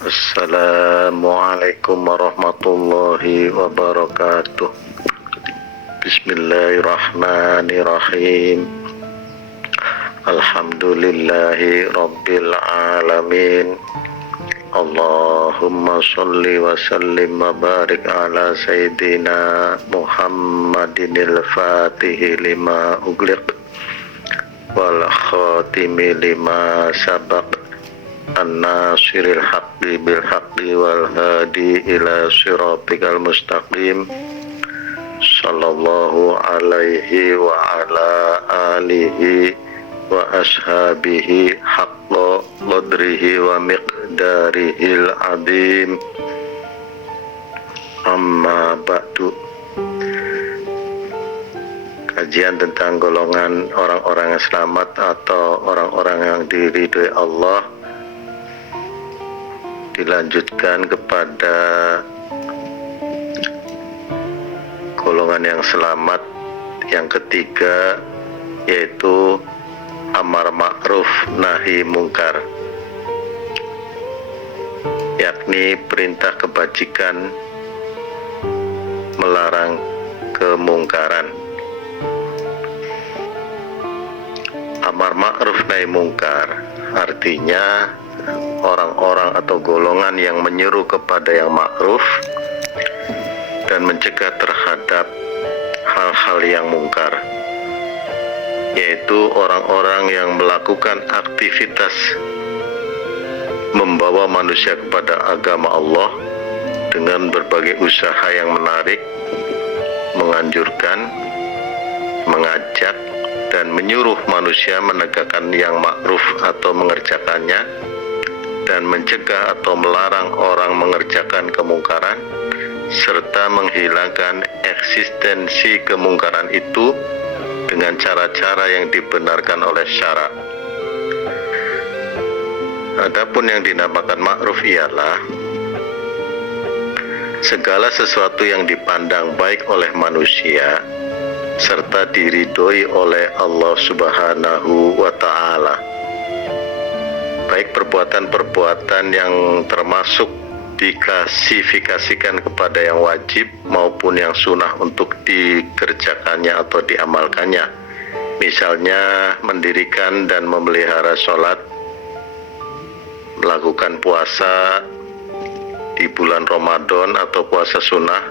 Assalamualaikum warahmatullahi wabarakatuh. Bismillahirrahmanirrahim. Alhamdulillahi rabbil alamin. Allahumma sholli wa sallim wa barik ala sayyidina Muhammadinil fatihi lima ugliq wal khatimi lima sabaq an-nasiril haqqi bil haqqi wal hadi ila siratikal mustaqim sallallahu alaihi wa ala alihi wa ashabihi haqqa qadrihi wa miqdarihil azim. Amma ba'du. Kajian tentang golongan orang-orang yang selamat atau orang-orang yang diridhoi Allah dilanjutkan kepada golongan yang selamat yang ketiga, yaitu amar ma'ruf nahi mungkar, yakni perintah kebajikan melarang kemungkaran. Amar ma'ruf nahi mungkar artinya orang-orang atau golongan yang menyeru kepada yang ma'ruf dan mencegah terhadap hal-hal yang mungkar, yaitu orang-orang yang melakukan aktivitas membawa manusia kepada agama Allah dengan berbagai usaha yang menarik, menganjurkan, mengajak, dan menyuruh manusia menegakkan yang ma'ruf atau mengerjakannya, dan mencegah atau melarang orang mengerjakan kemungkaran, serta menghilangkan eksistensi kemungkaran itu dengan cara-cara yang dibenarkan oleh syara. Adapun yang dinamakan ma'ruf ialah segala sesuatu yang dipandang baik oleh manusia serta diridhoi oleh Allah Subhanahu wa ta'ala, baik perbuatan-perbuatan yang termasuk diklasifikasikan kepada yang wajib maupun yang sunnah untuk dikerjakannya atau diamalkannya. Misalnya mendirikan dan memelihara sholat, melakukan puasa di bulan Ramadan atau puasa sunnah,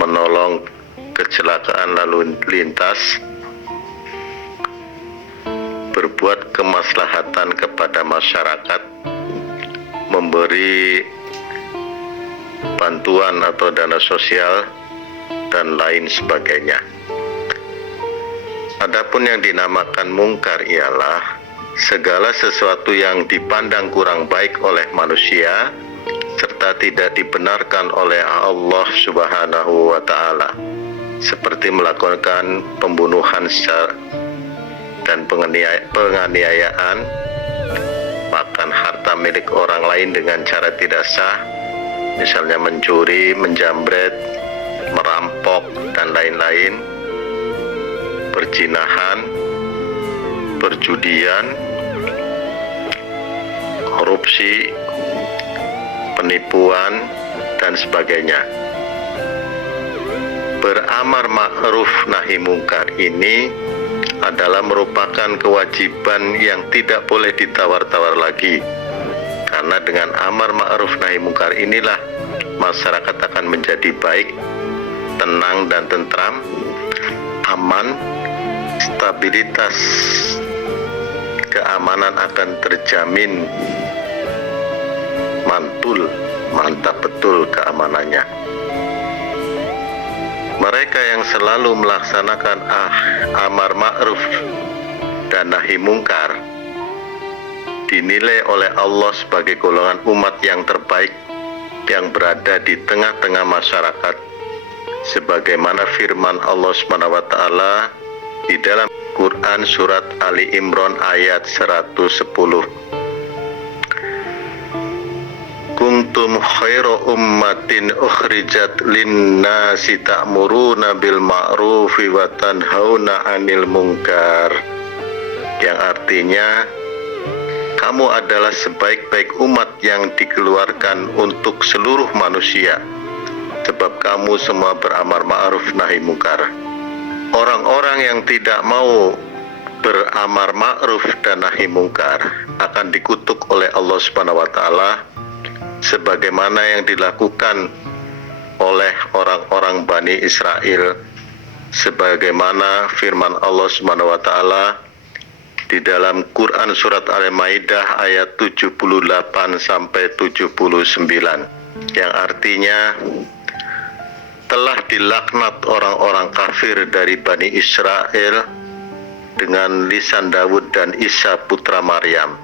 menolong kecelakaan lalu lintas, berbuat kemaslahatan kepada masyarakat, memberi bantuan atau dana sosial, dan lain sebagainya. Adapun yang dinamakan mungkar ialah segala sesuatu yang dipandang kurang baik oleh manusia serta tidak dibenarkan oleh Allah Subhanahu wa ta'ala, seperti melakukan pembunuhan dan penganiayaan, makan harta milik orang lain dengan cara tidak sah, misalnya mencuri, menjamret, merampok, dan lain-lain, perzinahan, perjudian, korupsi, penipuan, dan sebagainya. Beramar ma'ruf nahi mungkar ini adalah merupakan kewajiban yang tidak boleh ditawar-tawar lagi, karena dengan amar ma'ruf nahi mungkar inilah masyarakat akan menjadi baik, tenang dan tentram, aman, stabilitas keamanan akan terjamin, mantul, mantap betul keamanannya. Mereka yang selalu melaksanakan amar ma'ruf dan nahi mungkar dinilai oleh Allah sebagai golongan umat yang terbaik yang berada di tengah-tengah masyarakat, sebagaimana firman Allah Subhanahu wa ta'ala di dalam Quran surat Ali Imran ayat 110. Kuntum khairu ummatin ukhrijat linnasi ta'muruna bil ma'rufi wa tanhauna 'anil munkar, yang artinya kamu adalah sebaik-baik umat yang dikeluarkan untuk seluruh manusia, sebab kamu semua beramar ma'ruf nahi mungkar. Orang-orang yang tidak mau beramar ma'ruf dan nahi mungkar akan dikutuk oleh Allah Subhanahu wa taala sebagaimana yang dilakukan oleh orang-orang Bani Israel, sebagaimana firman Allah Subhanahu wa taala di dalam Quran surat Al-Maidah ayat 78 sampai 79 yang artinya telah dilaknat orang-orang kafir dari Bani Israel dengan lisan Daud dan Isa putra Maryam.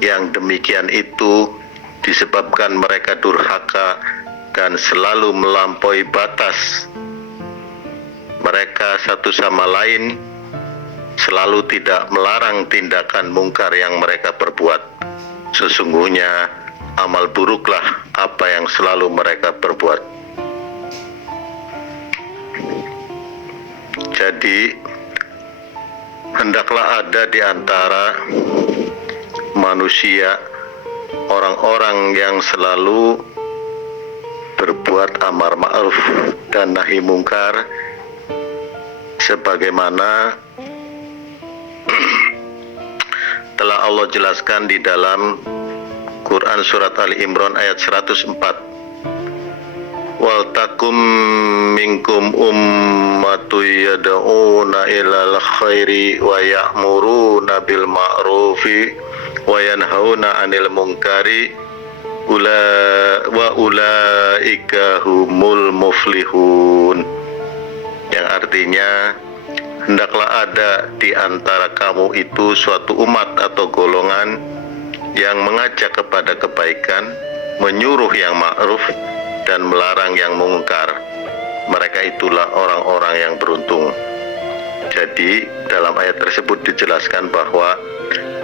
Yang demikian itu disebabkan mereka durhaka dan selalu melampaui batas. Mereka satu sama lain selalu tidak melarang tindakan mungkar yang mereka perbuat. Sesungguhnya amal buruklah apa yang selalu mereka perbuat. Jadi hendaklah ada di antara manusia orang-orang yang selalu berbuat amar ma'ruf dan nahi mungkar sebagaimana telah Allah jelaskan di dalam Quran surat Ali Imran ayat 104. Wal takum minkum ummatu yad'una ilal khairi wa ya'muruna bil ma'rufi wa yanhauna 'anil munkari ulaika humul muflihun. Yang artinya hendaklah ada di antara kamu itu suatu umat atau golongan yang mengajak kepada kebaikan, menyuruh yang ma'ruf dan melarang yang mungkar. Mereka itulah orang-orang yang beruntung. Jadi dalam ayat tersebut dijelaskan bahwa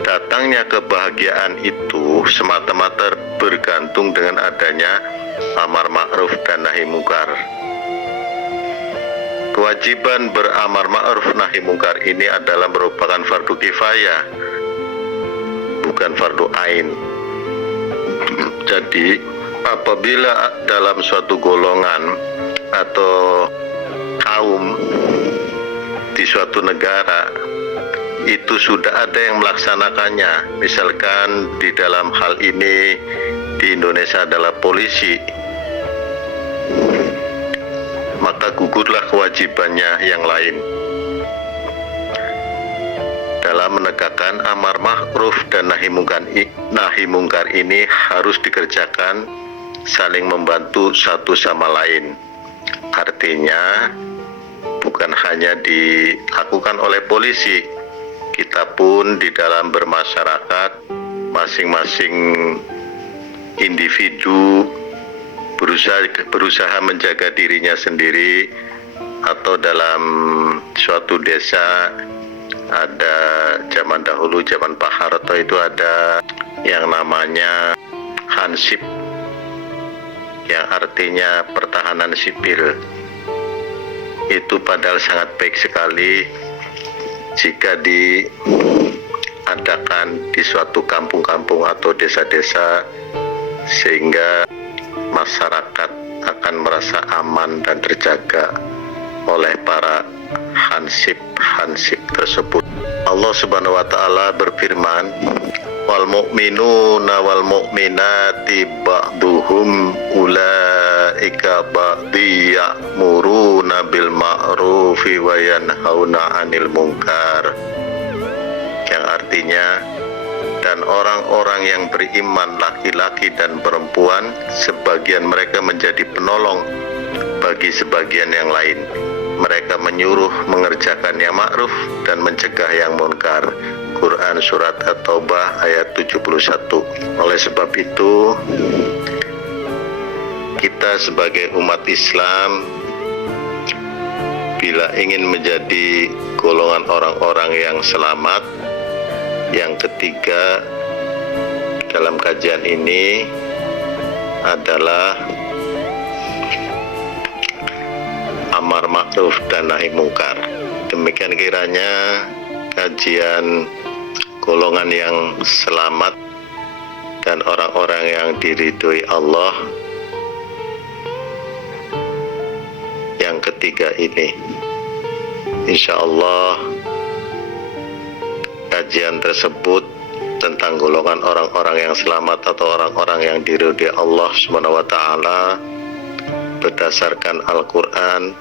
datangnya kebahagiaan itu semata-mata bergantung dengan adanya amar ma'ruf dan nahi mungkar. Kewajiban beramar ma'ruf nahi mungkar ini adalah merupakan fardu kifayah, bukan fardu ain. Jadi apabila dalam suatu golongan atau kaum di suatu negara itu sudah ada yang melaksanakannya, misalkan di dalam hal ini di Indonesia adalah polisi, maka gugurlah kewajibannya yang lain dalam menegakkan amar ma'ruf dan nahi mungkar ini harus dikerjakan saling membantu satu sama lain. Artinya bukan hanya dilakukan oleh polisi, kita pun di dalam bermasyarakat masing-masing individu berusaha menjaga dirinya sendiri, atau dalam suatu desa ada zaman dahulu, zaman Pak Harto itu ada yang namanya Hansip, yang artinya pertahanan sipil. Itu padahal sangat baik sekali jika diadakan di suatu kampung-kampung atau desa-desa, sehingga masyarakat akan merasa aman dan terjaga oleh para hansip tersebut. Allah Subhanahu wa taala berfirman, wal mu'minuna wal mu'minati ba'duhum ulaika ba'di ya'muruna bil ma'rufi wa yanhauna 'anil munkar. Yang artinya, dan orang-orang yang beriman laki-laki dan perempuan, sebagian mereka menjadi penolong bagi sebagian yang lain. Mereka menyuruh mengerjakan yang ma'ruf dan mencegah yang munkar. Quran surat At-Taubah ayat 71. Oleh sebab itu, kita sebagai umat Islam bila ingin menjadi golongan orang-orang yang selamat, yang ketiga dalam kajian ini adalah amar ma'ruf dan nahi mungkar. Demikian kiranya kajian golongan yang selamat dan orang-orang yang diridhoi Allah yang ketiga ini. Insya Allah kajian tersebut tentang golongan orang-orang yang selamat atau orang-orang yang diridhoi Allah SWT berdasarkan Al-Quran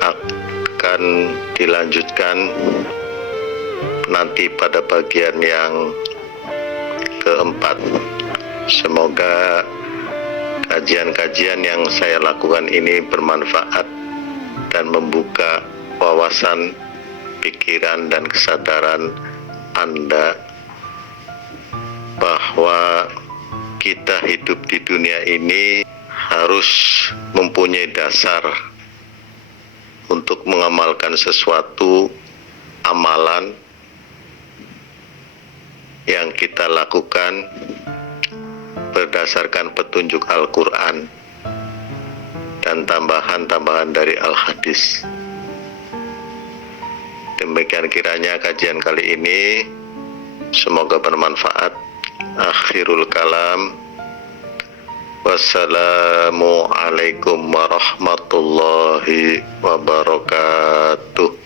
akan dilanjutkan nanti pada bagian yang keempat. Semoga kajian-kajian yang saya lakukan ini bermanfaat dan membuka wawasan, pikiran, dan kesadaran Anda bahwa kita hidup di dunia ini harus mempunyai dasar untuk mengamalkan sesuatu amalan yang kita lakukan berdasarkan petunjuk Al-Quran dan tambahan-tambahan dari Al-Hadis. Demikian kiranya kajian kali ini, semoga bermanfaat. Akhirul kalam, wassalamualaikum warahmatullahi wabarakatuh.